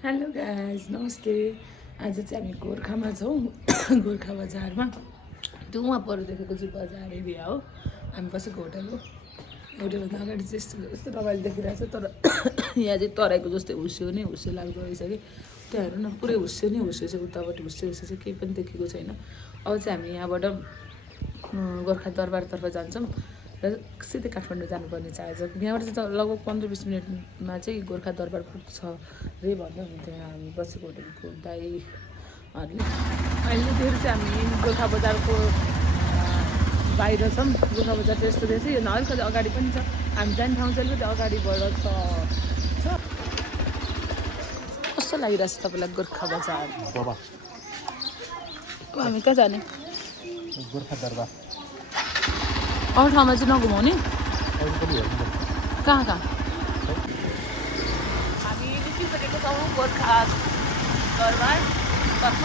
Hello guys नमस्ते। आज चाहिँ हामी गोर्खामा छौँ गोर्खा बजारमा। त्यो उहाँ पर देखेको चाहिँ बजार एरिया हो। हामी बसेको होटल हो। होटलभन्दा अगाडि चाहिँ यस्तो तपाईँले देखिरहेको छ, तर यहाँ चाहिँ तराईको जस्तै हुस्यो नै हुस्यो लाग्दो रहेछ कि। त्यो हेर्नु न, पुरै हुस्यो नै हुस्यो छ, उतापट्टि हुस्यो हुस्यो चाहिँ केही पनि देखेको छैन। अब चाहिँ हामी यहाँबाट गोर्खा दरबारतर्फ जान्छौँ र सिधै काठमाडौँ जानुपर्ने छ। आज यहाँबाट चाहिँ लगभग 15-20 मिनटमा चाहिँ गोर्खा दरबार पुग्छ रे भन्दै हुन्थ्यो हामी बसेको होटलको दाइहरूले। अहिलेतिर चाहिँ हामी गोर्खा बजारको बाहिर छौँ। गोर्खा बजार चाहिँ यस्तो रहेछ, यो अलिकति अगाडि पनि छ। हामी जाने ठाउँ चाहिँ अलिकति अगाडिबाट छ। कस्तो लागिरहेछ तपाईँलाई गोर्खा बजार? अब हामी कहाँ जाने? गोर्खा दरबार अरू ठाउँमा चाहिँ नघुमाउने? कहाँ कहाँ? हामी निस्किसकेको छौँ गोर्खा दरबारतर्फ।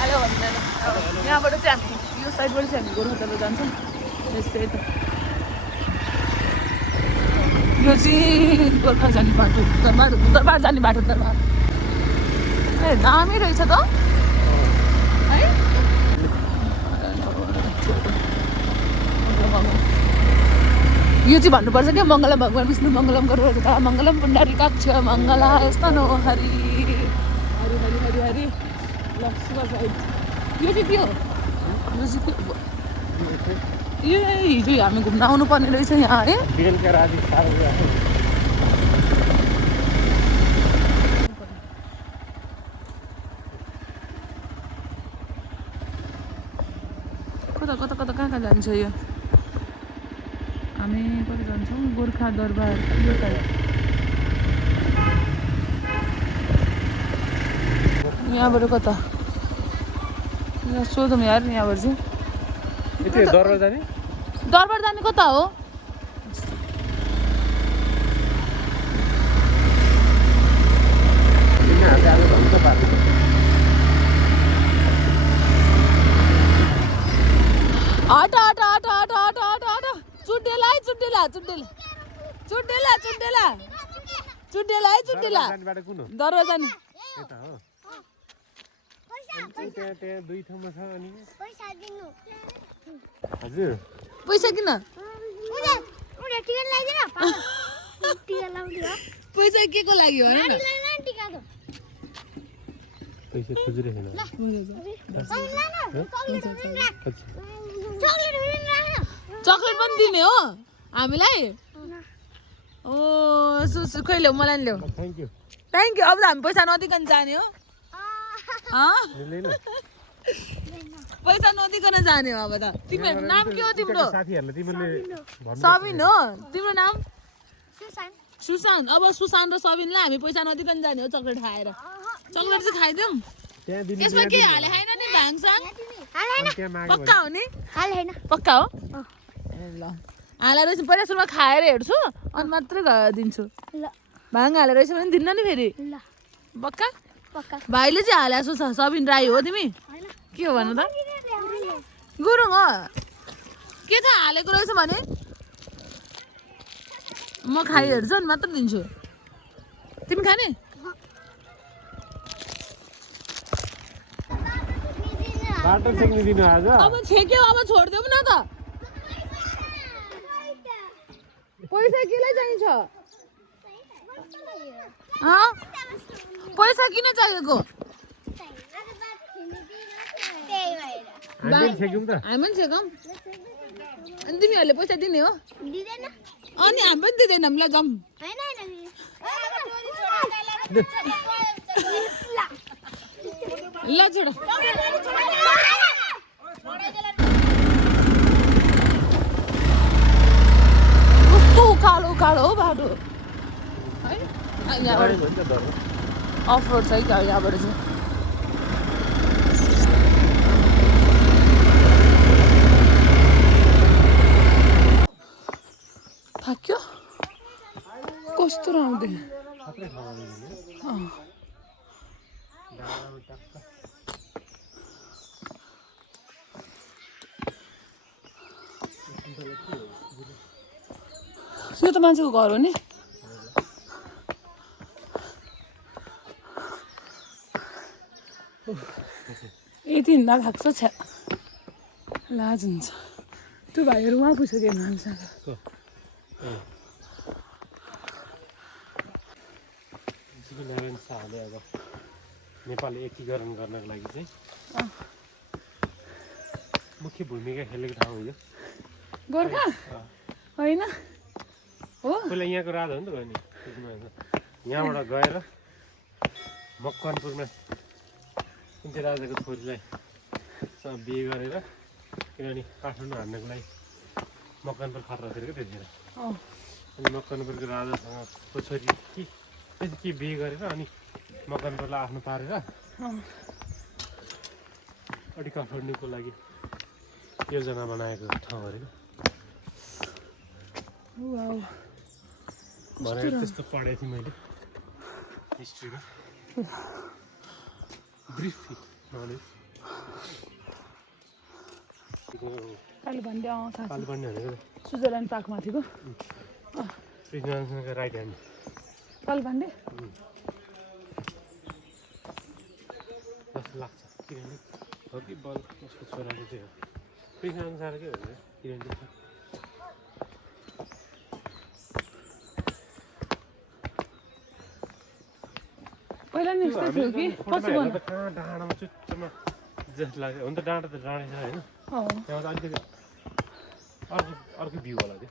आयो भन्दैन, यहाँबाट चाहिँ हामी यो साइडबाट चाहिँ हामी गोर्खा दरबार जान्छौँ। यस्तै त यो चाहिँ गोर्खा जाने बाटो, दरबार जाने बाटो। दरबार ए दामी रहेछ त है। यो चाहिँ भन्नुपर्छ क्या, मङ्गलम भगवान् विष्णु मङ्गलम गरुड मङ्गलम पुण्डरीकाक्ष मङ्गला यस्ता नो हरि हरि हरि हरि हरि लक्ष्मी साइड। यो चाहिँ के हो? यो चाहिँ यो हिजो हामी घुम्न आउनु पर्ने रहेछ यहाँ है। कता कता कता कहाँ कहाँ जान्छ यो? हामी कता जान्छौँ? गोर्खा दरबार यो साइड। यहाँबाट कता? यहाँ सोधौँ यार, यहाँबाट चाहिँ दरबार जाने? दरबार जाने कता हो? हट हट हट हट हट हट हट चुड्डेला है, चुड्डेला चुड्डेला चुड्डेला चुड्डेला चुड्डेला है, चुड्डेला दरबार जाने। पैसा किन? पैसा के को लागि भन न? पैसा खोजिरहेको चक्लेट पनि दिने हो हामीलाई? ओ सुसु कहिले मलाई नि ल्याऊ। Thank you. अब त हामी पैसा नदिकन जाने हो? पैसा नदिकन जाने हो अब त। तिम्रो नाम के हो तिम्रो? सबिन हो तिम्रो नाम? सुशान्त। अब सुशान्त र सबिनलाई हामी पैसा नदिकन जाने हो चक्लेट खाएर। चक्लेट चाहिँ खाइदिउँ। यसमा के हाले छैन नि? भाङसाङ पक्का हो नि? पक्का हो? ल हालेर चाहिँ पहिला सुरुमा खाएर हेर्छु अनि मात्रै दिन्छु। भाङ हालेर रहेछ भने दिन्न नि फेरि? पक्का? भाइले चाहिँ हाले सबिन राई हो तिमी? के हो भन्नु त? गुरुङ हो? के थाहा हालेको रहेछ भने? म खाइहेर्छु अनि मात्र दिन्छु। तिमी खाने? अब छेक्यो, अब छोडिदेऊ न त। पैसा केलाई चाहिन्छ? पैसा किन चाहिएको? हामी पनि छेकौँ अनि तिमीहरूले पैसा दिने हो? अनि हामी पनि दिँदैनौँ। ल जाउँ। ल छोड। कस्तो उकालो उकालो हो बाटो है। यहाँबाट अफ रोड छ है क्या यहाँबाट चाहिँ। थाक्यो कस्तो राम्रो। यो त मान्छेको घर हो नि। यति हिँड्दा थाक्छ छ्या लाज हुन्छ त्यो भाइहरू उहाँ पुगिसक्यो हामीसँग नारायण शाहले अब नेपाल एकीकरण गर्नको लागि चाहिँ मुख्य भूमिका खेलेको ठाउँ हो यो गोर्खा होइन हो पहिला यहाँको राजा हो नि त भयो नि यहाँबाट गएर मकवानपुरमा कुन चाहिँ राजाको छोरीलाई बिहे गरेर किनभने काठमाडौँ हान्नको लागि मकवानपुर खतरा थियो क्या त्यतिखेर अनि मकवानपुरको राजासँगको छोरी के बिहे गरेर अनि मकवानपुरलाई आफ्नो पारेर अनि काठमाडौँको लागि योजना बनाएको ठाउँ अरे भनेर त्यस्तो पढेको थिएँ मैले हिस्ट्रीमा ब्रिफ नलेज कालीबन्डी कालीबन्डी भनेको स्विजरल्यान्ड पार्क माथिको प्रिन्सको राइट ह्यान्ड कालीबन्डी जस्तो लाग्छ किनभने हो कि बल उसको छोराको चाहिँ हो प्रिन्स अनुसारकै हो किनभने पहिला नि यस्तो थियो कि पछि बन्यो कहाँ डाँडामा चुच्चोमा जस्तो लाग्यो हुन त डाँडा छ होइन त्यहाँ अलिकति अर्को भ्यू होला त्यो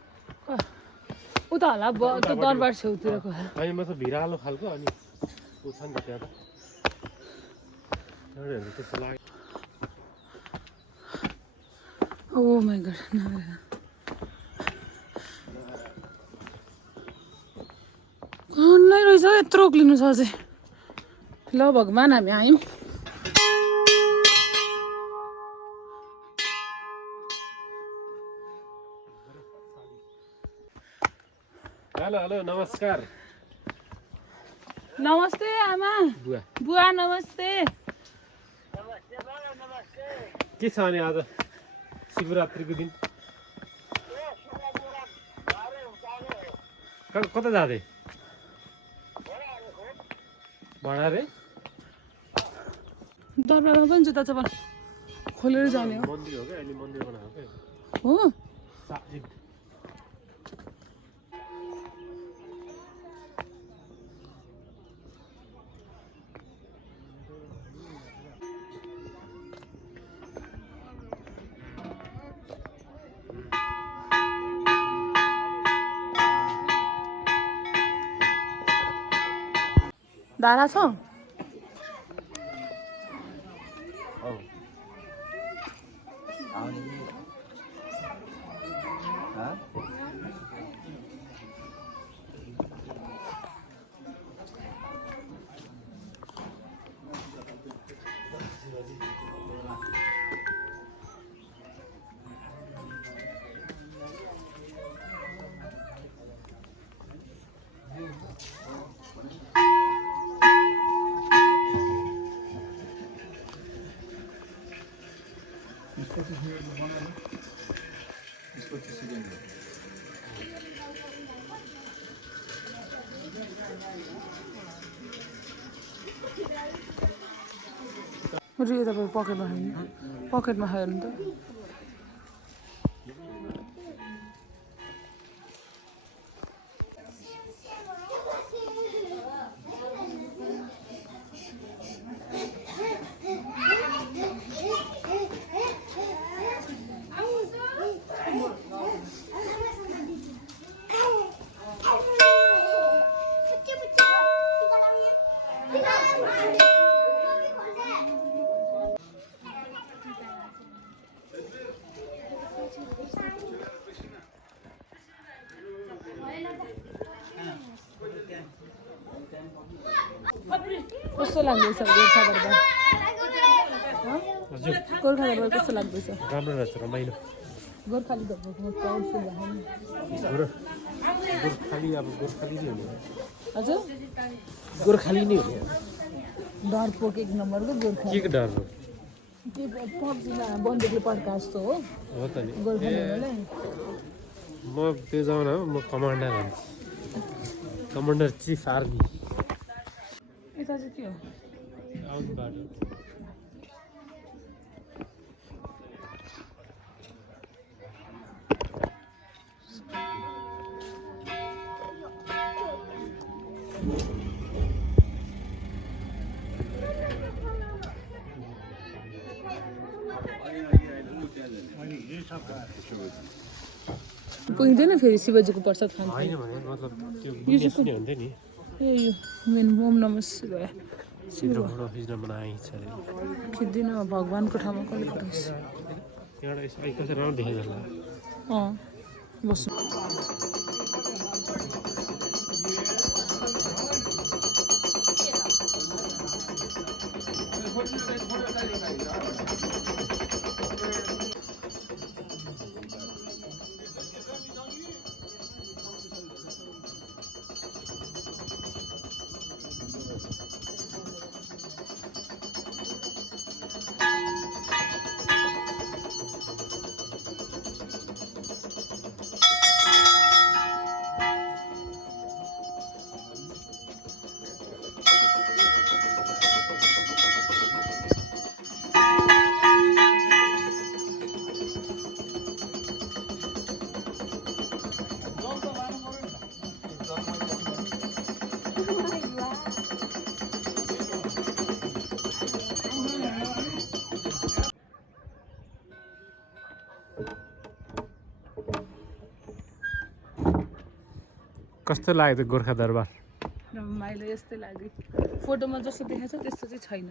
उता होला त्यो दरबार छेउतिरको होइन मतलब भिरालो खालको अनि ऊ छ नि त त्यहाँ त त्यस्तो लाग्यो ओ माई गड नै रहेछ यत्रो उक्लिनु छ अझै ल भगवान् हामी आयौँ हेलो हेलो नमस्कार नमस्ते आमा बुवा बुवा नमस्ते के छ अनि आज शिवरात्रिको दिन कता जाँदै भण्डारे दरबारमा पनि जुत्ता चप्पल खोलेर जाने हो मन्दिर हो क्या अहिले मन्दिर बनाएको क्या हो धारा छ तपाईँ पकेटमा खायो भने त कस्तो लाग्दैछ गोर्खा दरबार गोर्खा दरबार कस्तो लाग्दैछ राम्रो रहेछ रमाइलो गोर्खाली दरबारमा प्राउड फिल गोर्खाली अब गोर्खाली नै हुने हजुर गोर्खाली नै हुने डरपोक एक नम्बरको गोर्खा के डर हो त्यो पब्जीमा बन्दुकले पड्का जस्तो हो त नि गोर्खालीहरूलाई म त्यो जमाना हो म कमान्डर हुन्छु कमान्डर चिफ आर्मी यता चाहिँ के हो आउट बाटो पुगिँदैन फेरि शिवजीको प्रसाद खानु होइन भने मतलब त्यो बिजनेस नै हुन्थ्यो नि ए यो मेन ओम नमः शिवाय छिटो फोटो खिच्न बनाइन्छ अरे खिच्दिनँ भगवान्को ठाउँमा कसले फोटो खिच्छ एउटा यसो कसरी राम्रो देखेको होला अँ बस्नु कस्तो लाग्यो त्यो गोर्खा दरबार रमाइलो यस्तै लाग्यो फोटोमा जस्तो देखाएको छ त्यस्तो चाहिँ छैन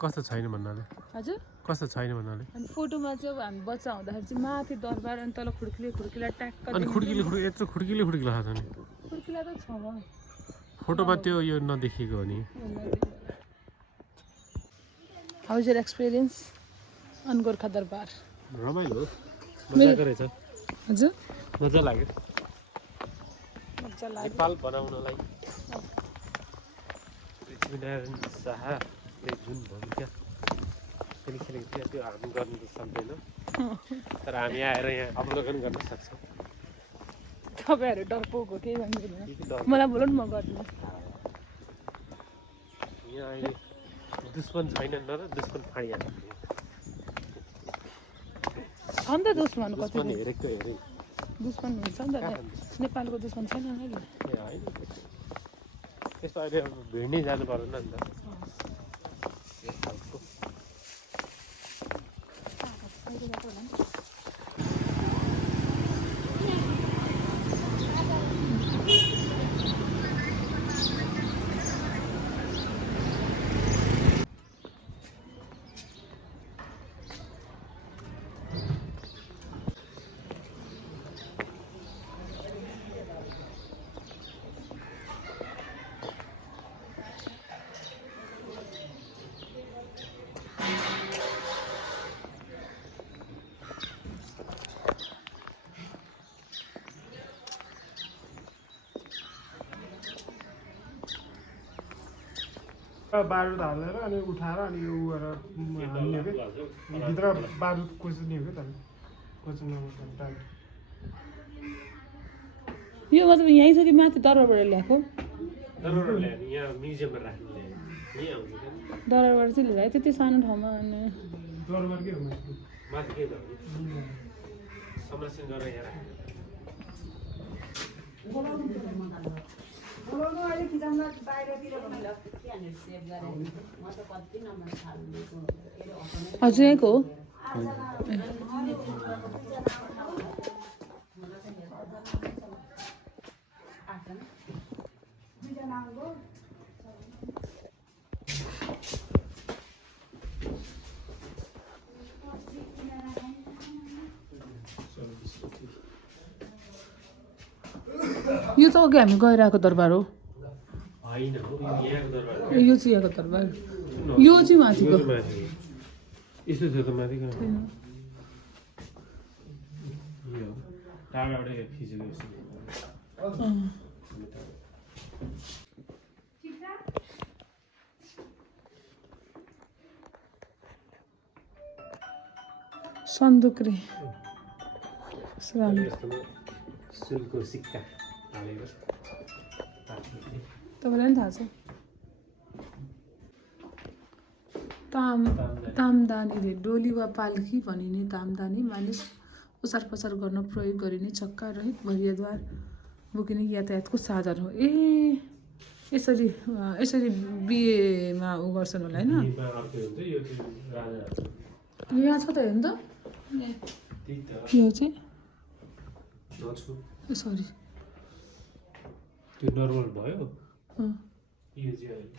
कस्तो छैन भन्नाले हजुर कस्तो छैन भन्नाले अनि फोटोमा चाहिँ अब हामी बच्चा हुँदाखेरि चाहिँ माथि दरबार अनि तल खुड्किला ट्याक्क अनि खुड्किले यत्रो खुड्किले खाएको छ नि खुड्किला त छ फोटोमा त्यो यो नदेखिएको हो नि how is your experience on Gorkha Durbar रमाइलो मजाको रहेछ हजुर मजा लाग्यो मजा लाग्यो नेपाल बनाउनलाई पृथ्वीनारायण शाहले जुन भूमिका पनि खेलेको थियो त्यो हामी गर्नु त सक्दैन तर हामी आएर यहाँ अवलोकन गर्न सक्छौँ तपाईँहरू डरपोक हो केही भन्दैन मलाई बोल्नु म गर्दिनँ यहाँ अहिले दुश्मन छैनन् न र दुश्मन फाँडिहाल्छ छ नि त दुश्मन कति दुश्मन हेरेको हेरे दुश्मन हुन्छ नि त नेपालको दुश्मन छैन अहिले ए होइन त्यस्तो अहिले अब भिड्नै जानु पर्दैन नि त बारुद हालेर अनि उठाएर अनि यो गरेर हाल्ने हो कि भित्र बारुद कोच्ने हो कि त कोच्नुमा यो मतलब यहीँ छ कि माथि दरबारबाट ल्याएको यहाँ म्युजियममा राख्नु दरबारबाट चाहिँ लिएर त्यति सानो ठाउँमा अनि दरबारकै हो माथि के संरक्षण गरेर यहाँ हजुर यहीँको हो यो त अघि हामी गइरहेको दरबार हो यो चाहिँ यहाँको दरबार यो चाहिँ माथिको यस्तो थियो त माथि टाढाबाटै खिचेको सन्दुकरी सुनको सिक्का हालेको तपाईँलाई पनि थाहा छ तामदानीले डोली वा पालकी भनिने तामदानी मानिस ओसार पसार गर्न प्रयोग गरिने चक्का रहित भरियाद्वार बोकिने यातायातको साधन हो ए यसरी यसरी बिहेमा उ गर्छन् होला होइन बिहेमा अर्कै हुन्छ यो चाहिँ राजाहरू यहाँ छ त हेर्नु त त्यही त यो चाहिँ नछु सरी त्यो नर्मल भयो यो चाहिँ अहिले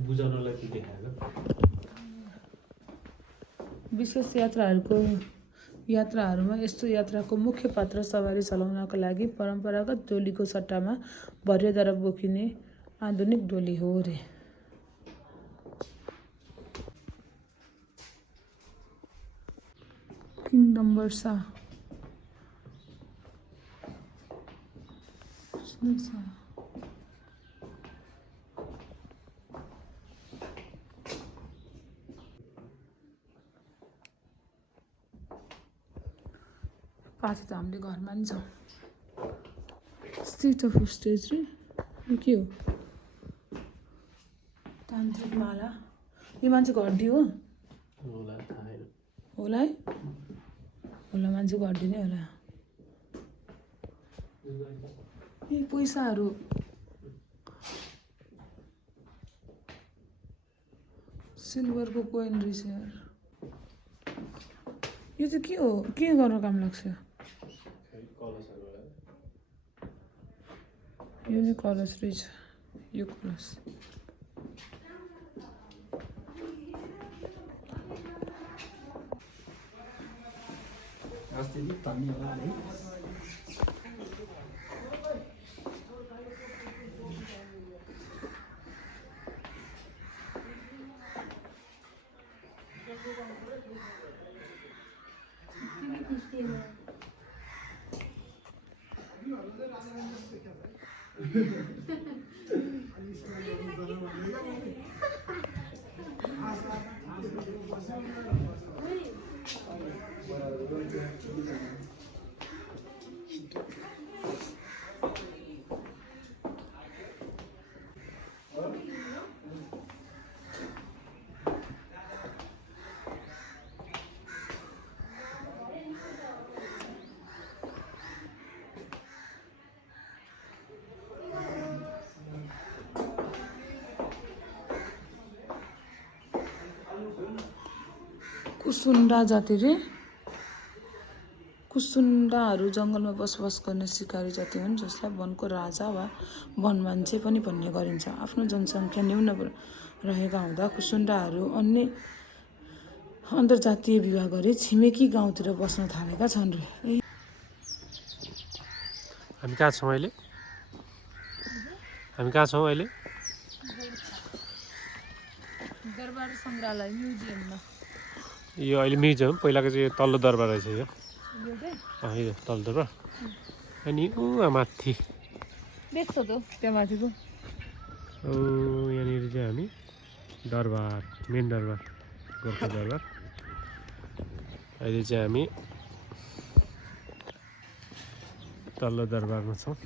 बुझाउनलाई त्यो देखाएको विशेष यात्राहरूमा यस्तो यात्राको मुख्य पात्र सवारी चलाउनका लागि परम्परागत डोलीको सट्टामा भर्याद्वारा बोकिने आधुनिक डोली हो रे किङडम वर्षा पाथी त हामीले घरमा नि छौँ स्टेट अफ स्टेज रे यो के हो तान्त्रिक माला यो मान्छेको हड्डी हो होला थाहा छैन होला है होला मान्छेको हड्डी नै होला ए पैसाहरू सिल्भरको कोइन रहेछ यार यो चाहिँ के हो के गर्न काम लाग्छ यो चाहिँ कलश रहेछ यो कलश कुसुन्डा जाति रे कुसुन्डाहरू जङ्गलमा बसोबास गर्ने सिकारी जाति हुन् जसलाई वनको राजा वा वन मान्छे पनि भन्ने गरिन्छ आफ्नो जनसङ्ख्या न्यून रहेका हुँदा कुसुन्डाहरू अन्य अन्तर्जातीय विवाह गरी छिमेकी गाउँतिर बस्न थालेका छन् रे हामी कहाँ छौँ अहिले दरबार सङ्ग्रहालय म्युजियममा यो अहिले म्युजियम पहिलाको चाहिँ यो तल्लो दरबार रहेछ यो यो तल्लो दरबार अनि माथि देख्छ त त्यहाँ माथिको यहाँनिर चाहिँ हामी दरबार मेन दरबार गोर्खा दरबार अहिले चाहिँ हामी तल्लो दरबारमा छौँ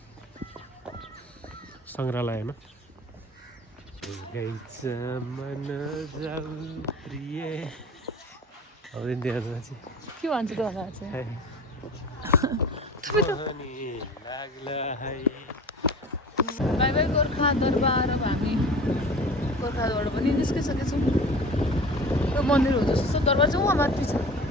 सङ्ग्रहालयमा के भन्छ त बाई बाई गोर्खा दरबार अब हामी गोर्खाबाट पनि निस्किसकेछौँ यो मन्दिर हो जस्तो दरबार चाहिँ उहाँ माथि छ